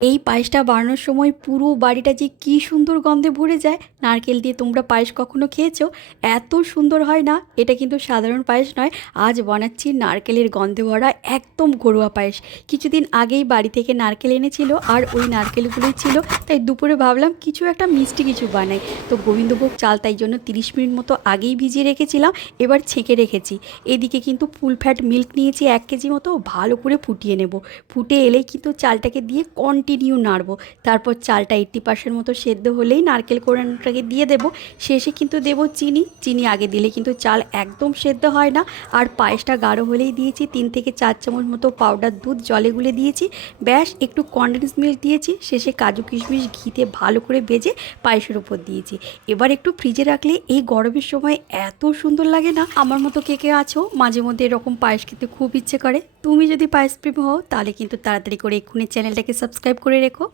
এই পায়েসটা বানানোর সময় পুরো বাড়িটা যে কী সুন্দর গন্ধে ভরে যায়। নারকেল দিয়ে তোমরা পায়েস কখনো খেয়েছো? এত সুন্দর হয় না? এটা কিন্তু সাধারণ পায়েস নয়, আজ বানাচ্ছি নারকেলের গন্ধে ভরা একদম ঘরোয়া পায়েস। কিছুদিন আগেই বাড়ি থেকে নারকেল এনেছিল আর ওই নারকেলগুলোই ছিল, তাই দুপুরে ভাবলাম কিছু একটা মিষ্টি কিছু বানাই। তো গোবিন্দভোগ চাল তাই জন্য 30 মিনিট মতো আগেই ভিজিয়ে রেখেছিলাম, এবার ছেঁকে রেখেছি। এদিকে কিন্তু ফুল ফ্যাট মিল্ক নিয়েছি 1 কেজি মতো, ভালো করে ফুটিয়ে নেব। ফুটে এলেই কিন্তু চালটাকে দিয়ে কন্টিনিউ নাড়বো। তারপর চালটা 80% মতো সেদ্ধ হলেই নারকেল কোড়ানোটাকে দিয়ে দেব। শেষে কিন্তু দেব চিনি। চিনি আগে দিলে কিন্তু চাল একদম সেদ্ধ হয় না। আর পায়েসটা গাঢ় হলেই দিয়েছি 3 থেকে 4 চামচ মতো পাউডার দুধ জলে গুলে দিয়েছি। ব্যাস একটু কনডেন্স মিল্ক দিয়েছি। শেষে কাজু কিশমিশ ঘিতে ভালো করে ভেজে পায়েসের উপর দিয়েছি। এবার একটু ফ্রিজে রাখলে এই গরমের সময় এত সুন্দর লাগে না। আমার মতো কে কে আছো মাঝে মধ্যে এরকম পায়েস খেতে খুব ইচ্ছে করে? তুমি যদি পায়েস প্রেমী হও তাহলে কিন্তু তাড়াতাড়ি করে এক্ষুনি চ্যানেলটাকে সাবস্ক্রাইব করে রেখো।